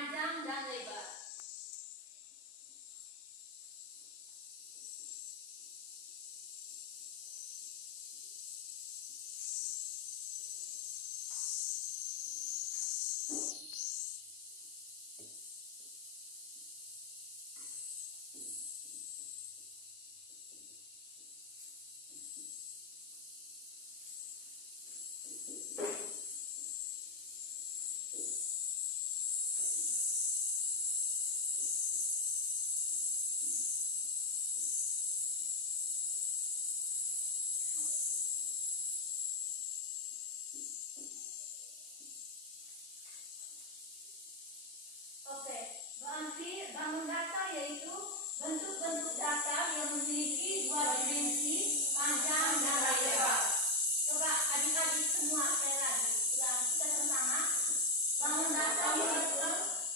panjang dan lebar. Berarti bangun data yaitu bentuk-bentuk data yang memiliki dua dimensi, panjang dan lebar. Coba adik-adik semua sekali lagi, ulang kita sama-sama. Bangun data yaitu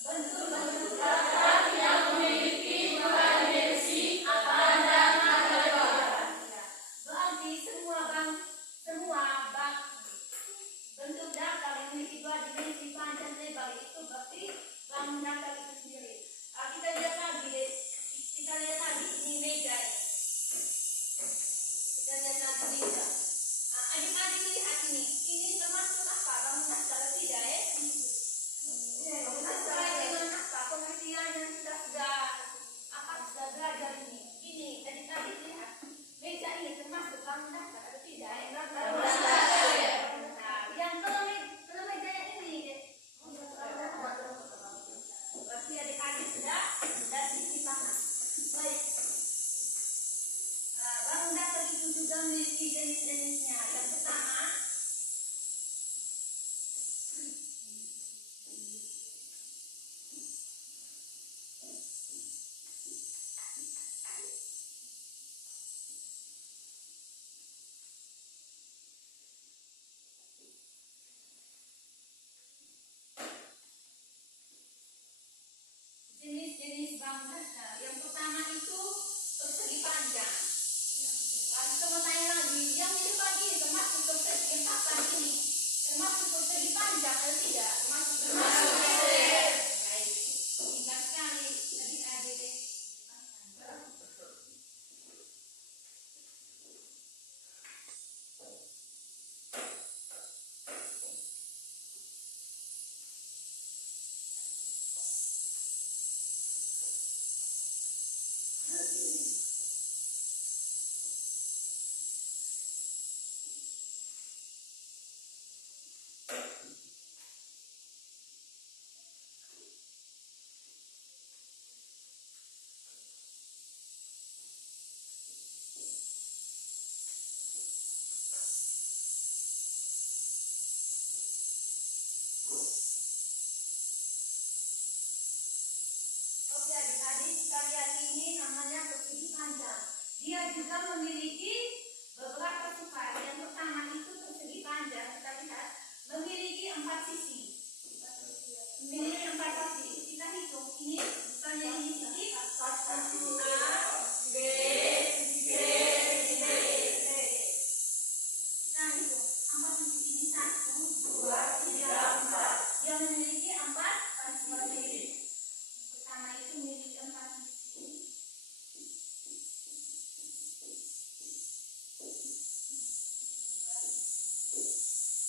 bentuk-bentuk data yang memiliki dua dimensi, panjang dan lebar. Berarti semua bentuk data yang memiliki dua dimensi, panjang dan lebar itu berarti bangun data itu sendiri. Kita lihat lagi ini meja. Kita lihat lagi meja. Adik-adik lihat ini termasuk apa? Bangun data atau tidak ya? Sesuai dengan apa? Pengertian yang kita sudah belajar ini. Ini adik-adik lihat meja ini termasuk bangun data atau tidak ya? Yang kalau meja yang ini berarti adik-adik sudah paham. Baik. Bangun data itu juga memiliki jenis-jenisnya. Yang pertama, jenis-jenis bangun data. Yang pertama itu persegi panjang. Kita mau tanya lagi, yang di depan ini termasuk persegi yang papan ini, termasuk persegi panjang atau tidak? Termasuk. Baik, ingat sekali adik-adik. Oke adik-adik, kita lihat ini namanya persegi panjang. Dia juga memiliki beberapa sifat. Yang pertama itu persegi panjang, kita lihat memiliki 4 sisi. Memiliki 4 sisi. Kita hitung ini bukannya ini sisi A, B, C, D, E. Kita hitung 4 sisi ini 1, 2, 3, 4. Dia memiliki 4 sisi. Pertama itu memiliki 4 sisi.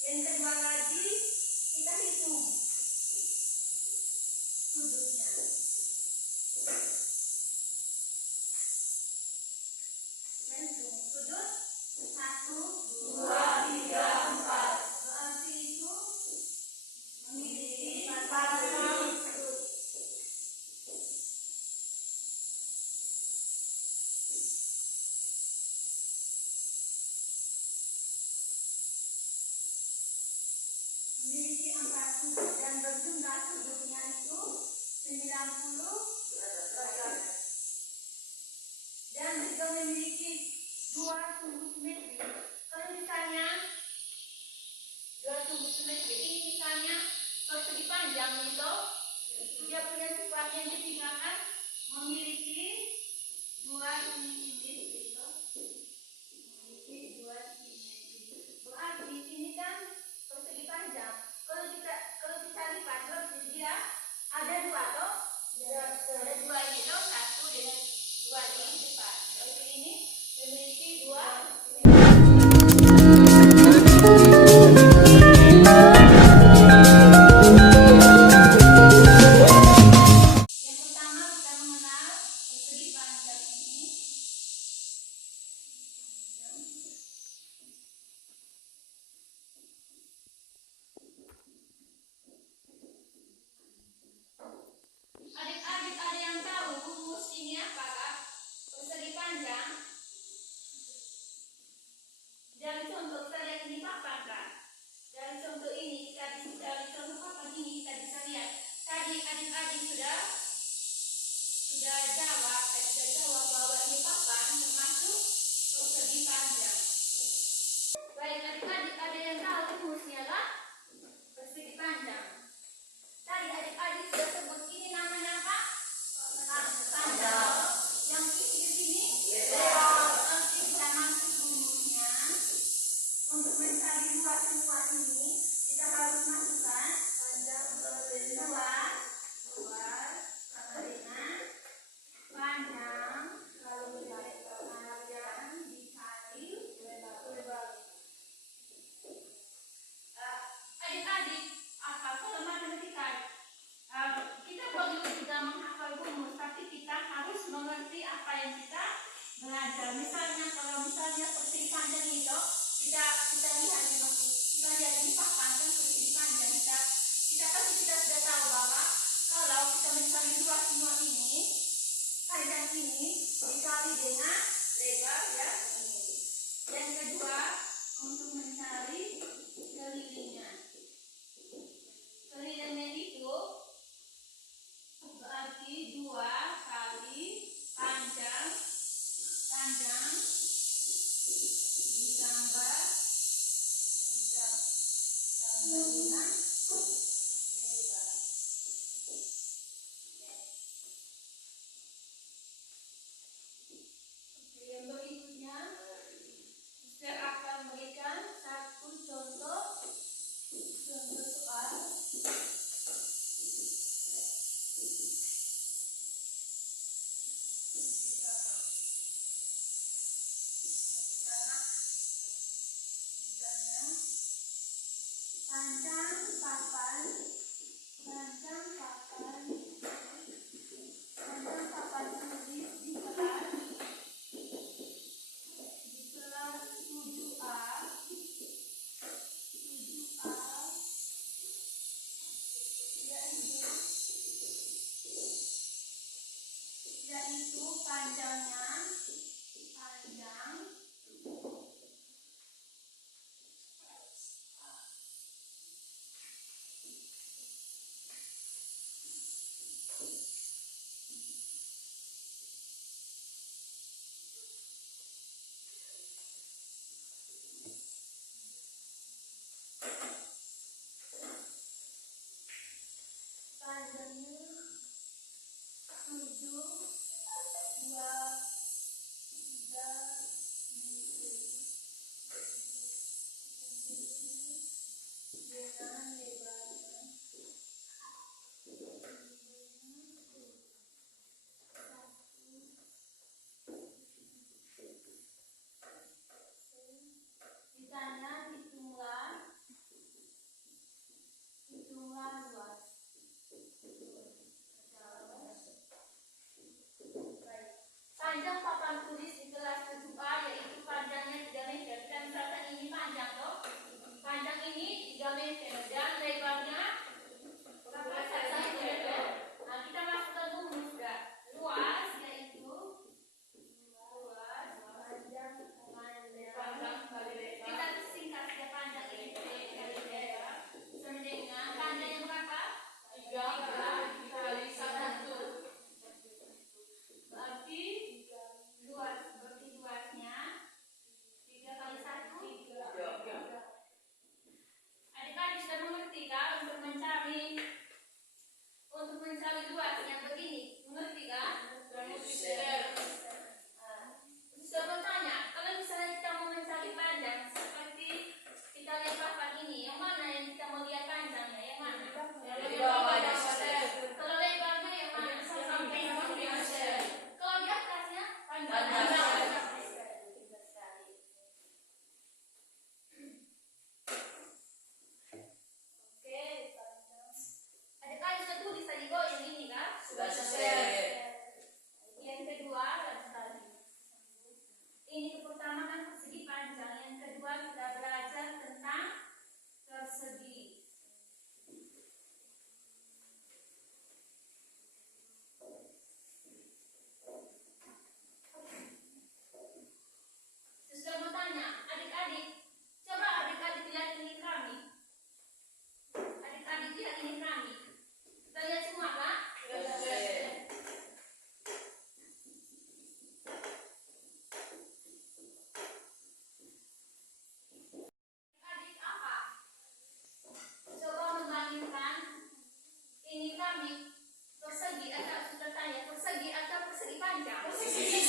Yang kedua lagi kita hitung sudutnya. Kita hitung sudut 1, 2, 3, 4. Berarti itu memiliki 4 sudut. Memiliki 4 sudut dan berjumlah sudutnya itu 90 derajat. Dan juga memiliki 2 sumbu simetri. Kalau misalnya 2 sumbu simetri ini misalnya persegi panjang itu dia punya sifat yang ketiga kan memiliki 2 simetri itu. Memiliki 2 simetri. Berarti ini kan persegi panjang. Kalau kita lipat berarti dia ada 2 semua ini, panjang ini dikali dengan lebar yang ini. Yang kedua, untuk mencari kelilingnya. Kelilingnya itu berarti 2 kali panjang ditambah dengan lebar. Yang berikutnya, saya akan memberikan satu contoh soal. Panjang papan tulis di kelas 7A yaitu panjangnya ditanya hitunglah luas. Panjang papan tulis di kelas 7A yaitu panjangnya 3 meter. Kita misalkan ini panjang toh. Panjang ini 3 meter dan lebarnya berapa? 1 meter. Nah, kita masukkan rumus sudah. Luas yaitu panjang kali lebar. Kita singkat saja panjang ini kali lebar sama dengan panjangnya berapa? 3 kali 1. Berarti luasnya 3 kali 1 3. Adik-adik sudah mengerti kan untuk mencari luas yang begini, mengerti kan? Sudah bertanya, kalau misalnya kita mau mencari panjang seperti kita lihat papan ini, yang mana yang kita mau lihat panjangnya? Yang mana? Kalau lebarnya yang mana? Sampai kalau di atasnya panjang. Yang kedua, ini pertama kan persegi panjang. Yang kedua kita belajar tentang persegi. Sudah mau tanya, adik-adik, coba adik-adik lihat ini keramik. Adik-adik lihat ini keramik. Kita lihat semua kan? Ini kami persegi atau sudah tanya persegi atau persegi panjang? Persegi.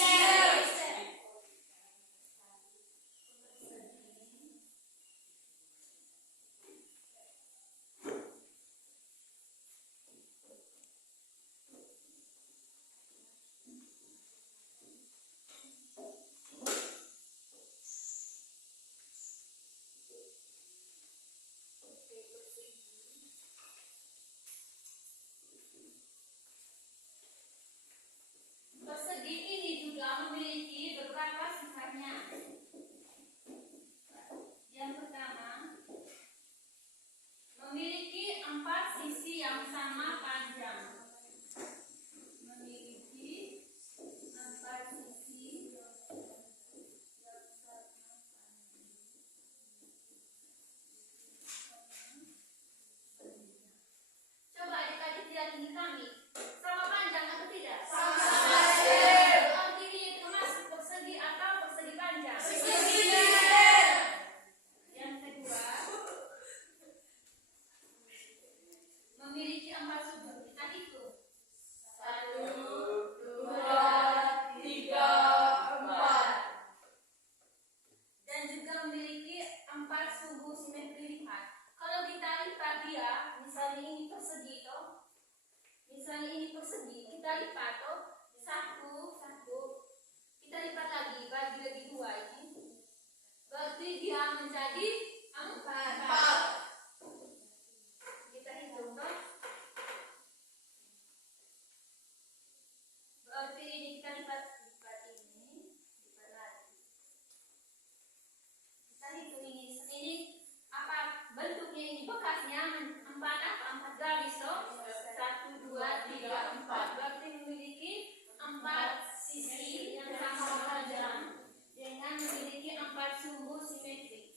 Persegi ini juga memiliki beberapa sifatnya. Yang pertama, memiliki 4 sisi yang sama panjang. misalnya ini persegi, kita lipat oh satu, kita lipat lagi, bagi lagi dua ini, berarti dia menjadi empat. Kita hitung toh. Berarti ini kita lipat ini, lipat lagi. Kita hitung ini apa bentuknya ini bekasnya empat apa? Empat garis toh. 1, 2, 3, 4. Berarti memiliki 4 sisi yang sama panjang dengan memiliki 4 sumbu simetrik.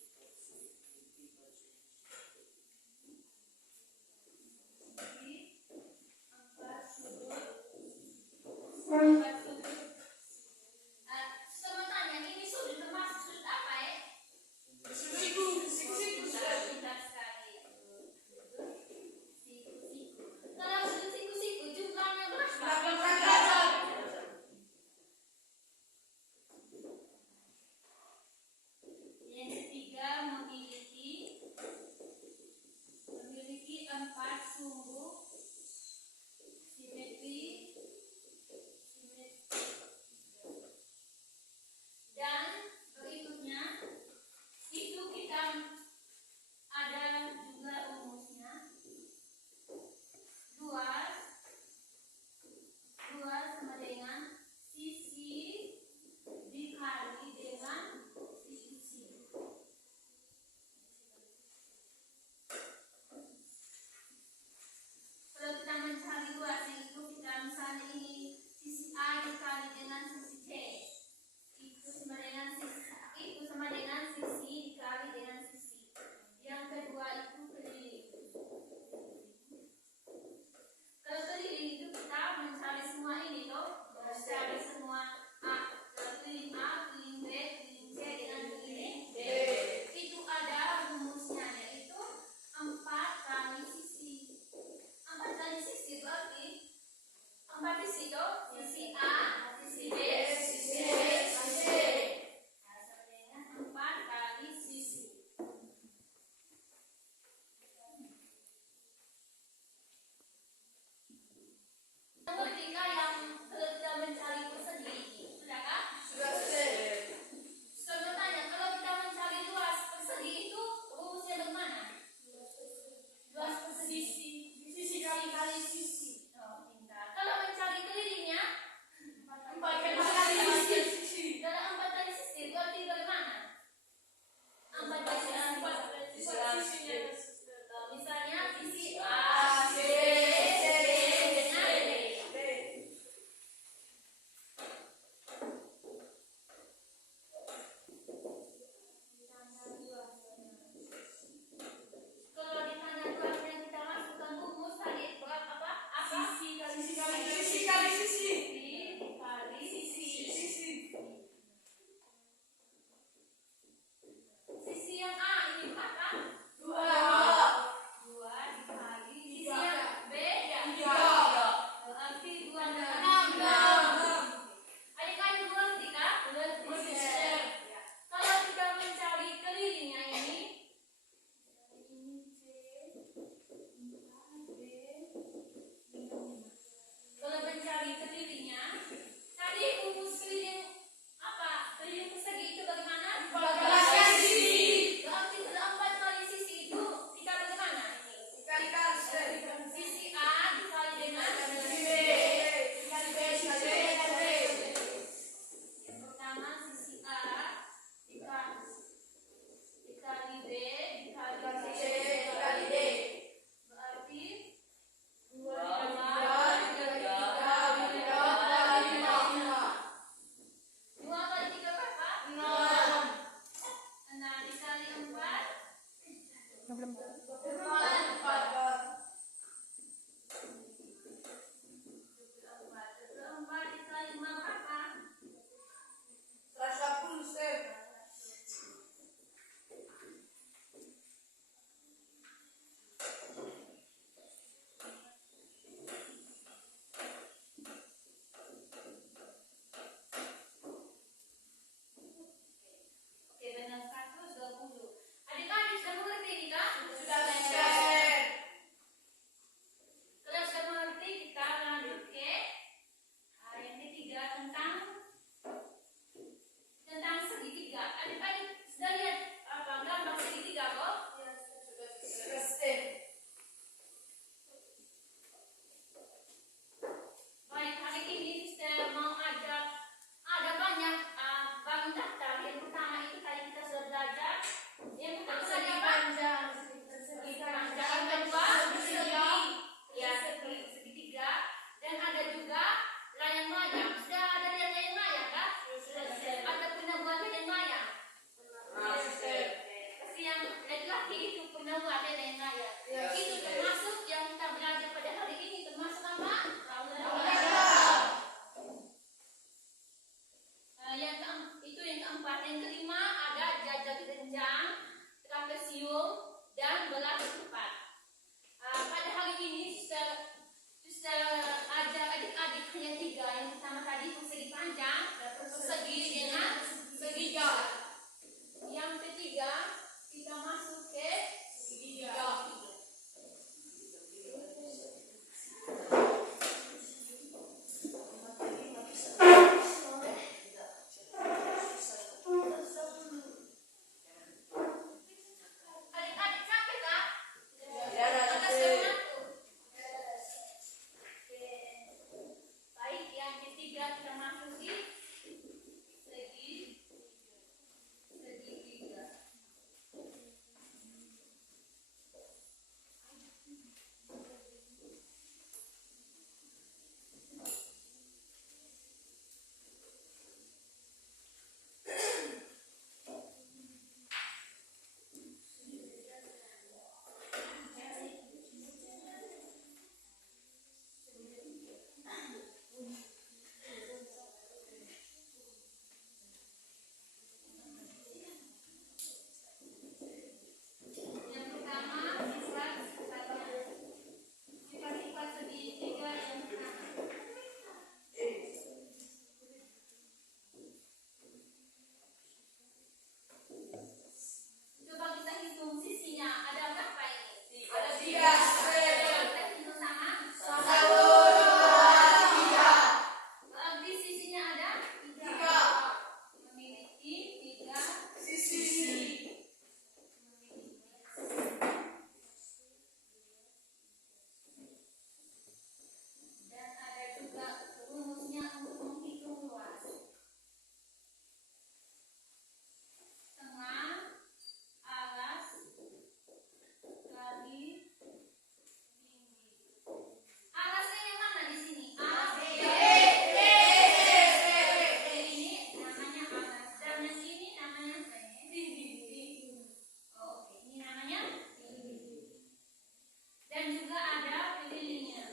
ada kelilingnya.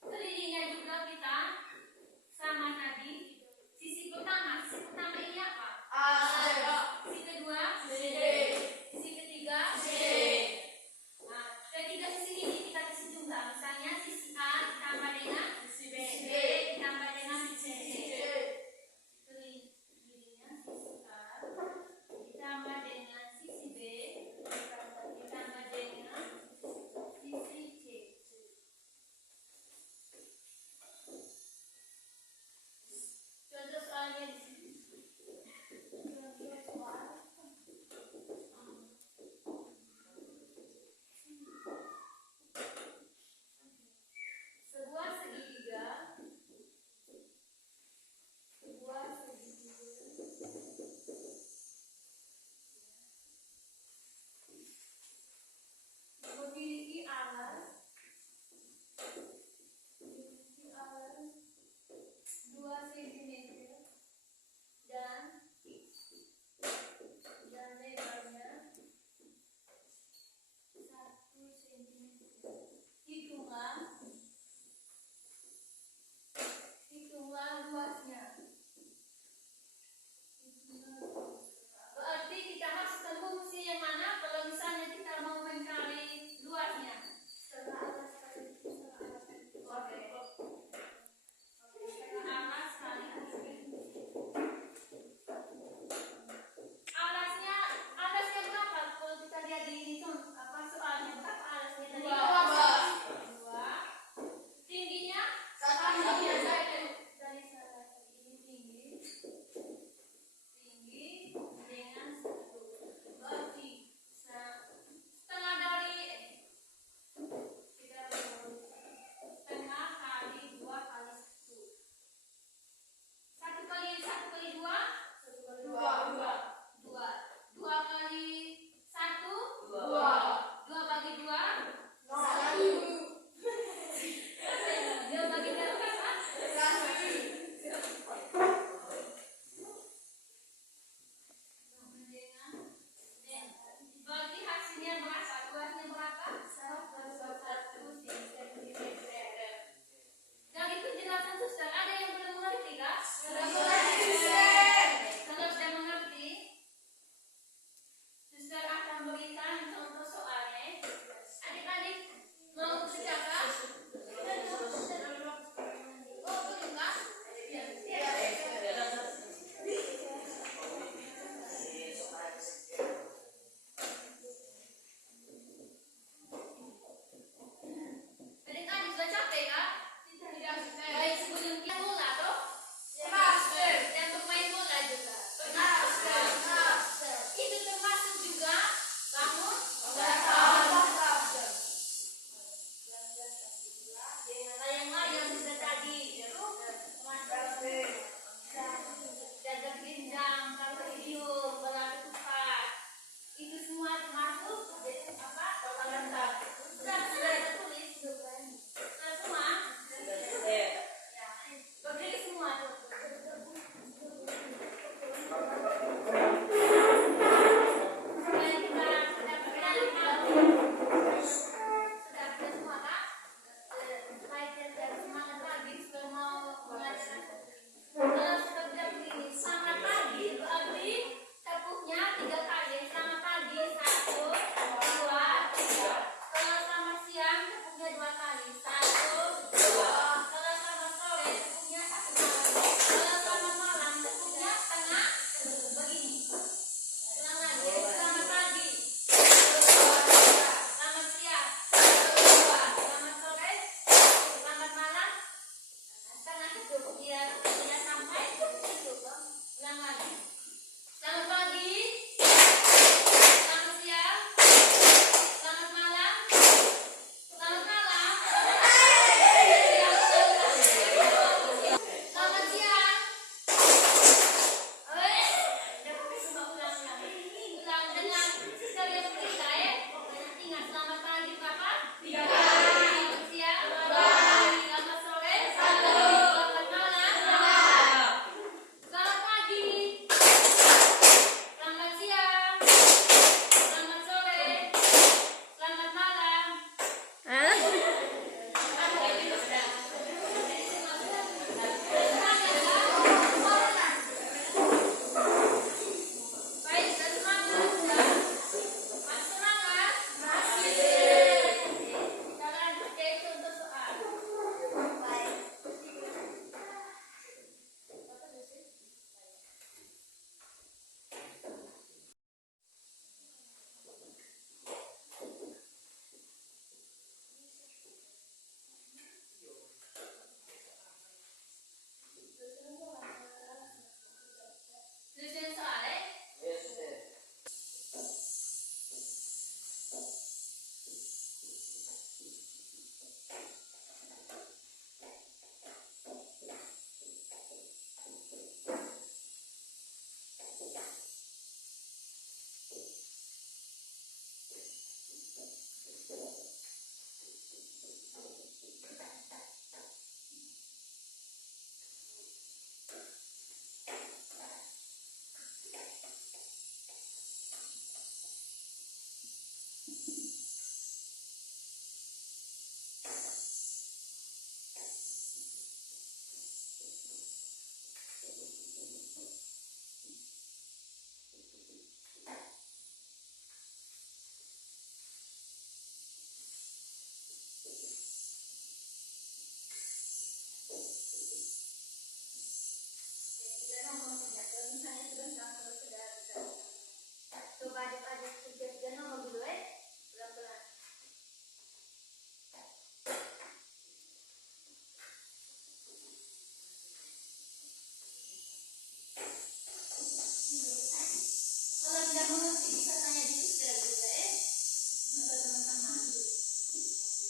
Kelilingnya juga kita sama tadi. Sisi pertama ini apa? Sisi kedua sisi ketiga Nah, ketiga sisi ini kita kasih jumlah. Misalnya sisi A ditambah dengan sisi B ditambah dengan sisi C. Kelilingnya sisi A ditambah dengan sisi B ditambah dengan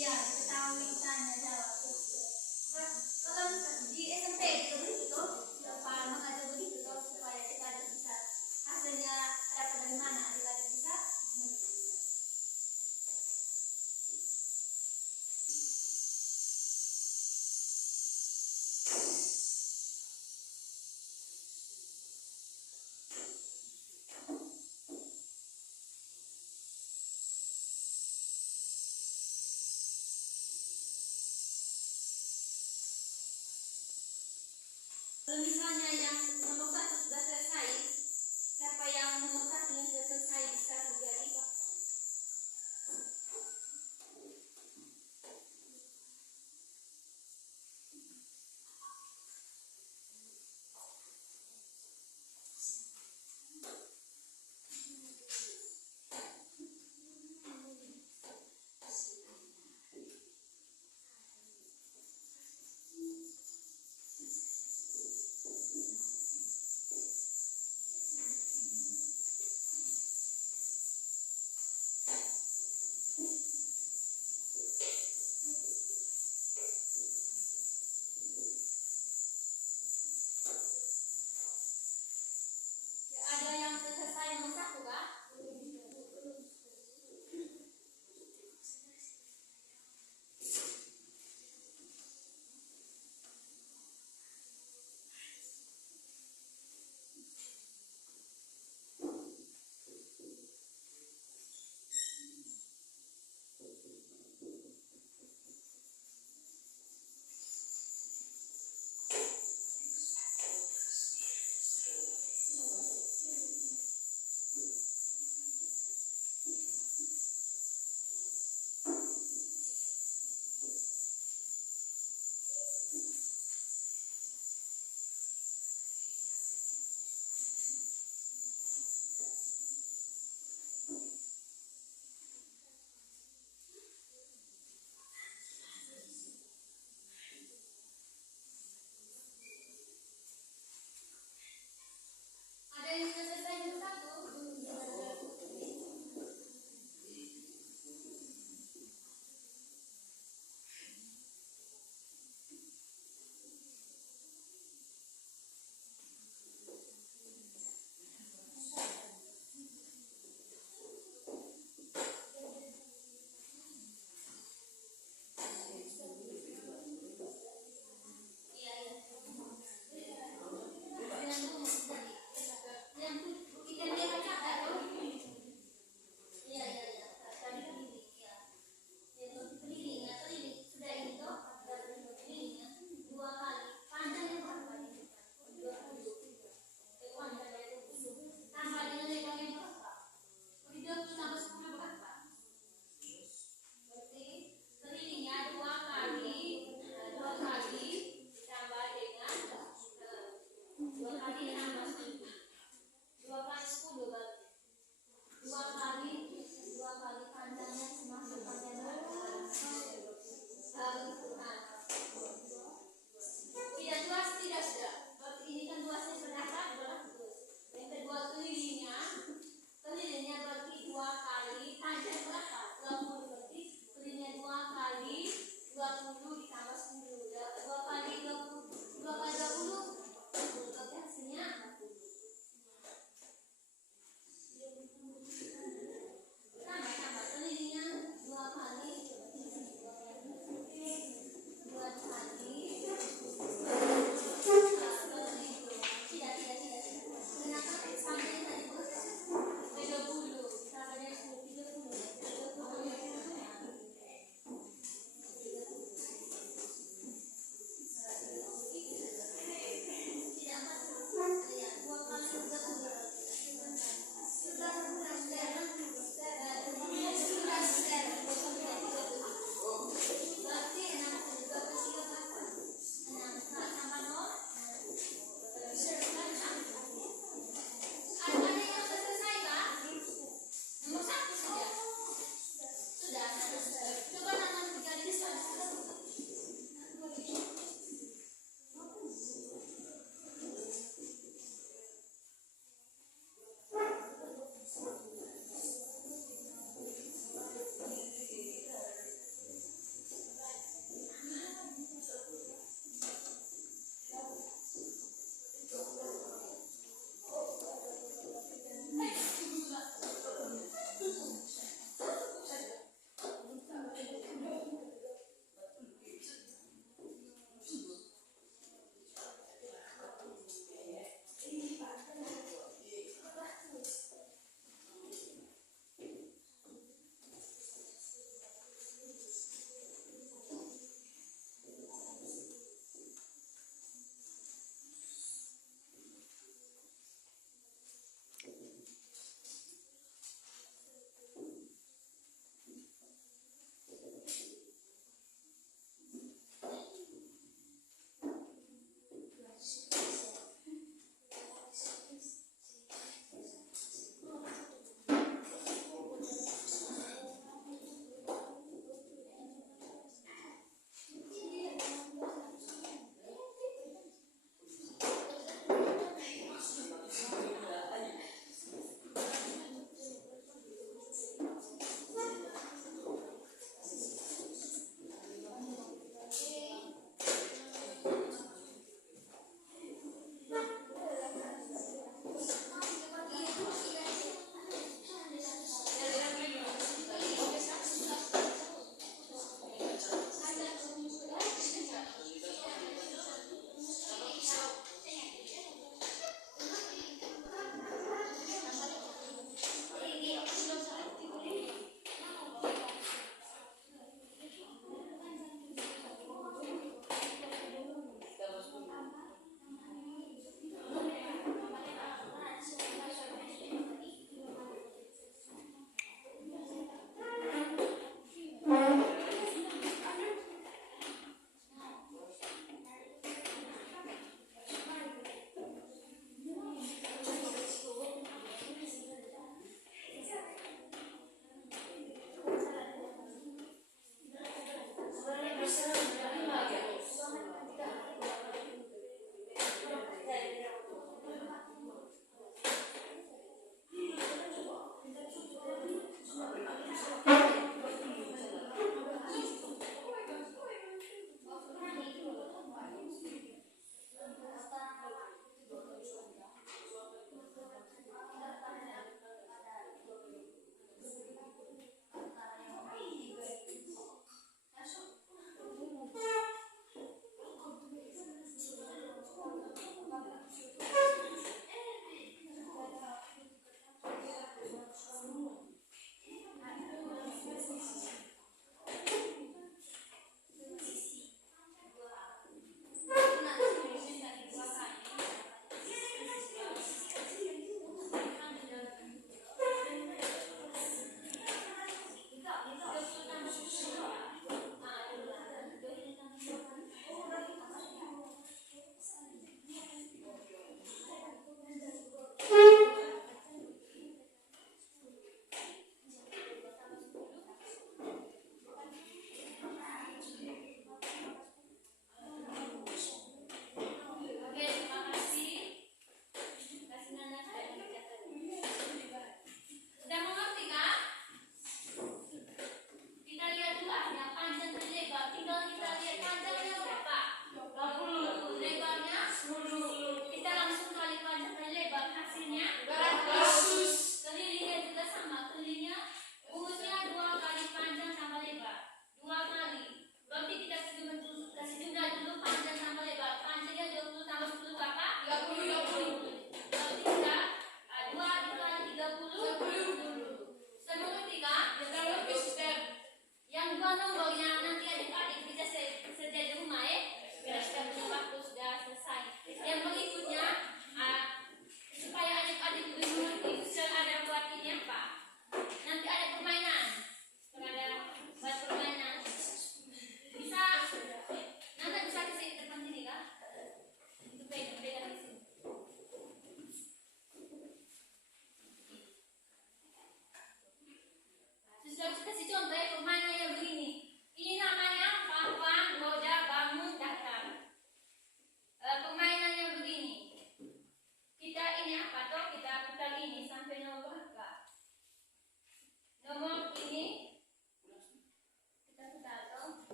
Iya, ketahui tanya jawab. Kalau di SMP juga begitu, depan mengajar begitu tuh supaya kita bisa hasilnya dapat dari mana, kita bisa. Kalau misalnya yang nomor 1 sudah selesai, siapa yang nomor 1 yang sudah selesai bisa terjadi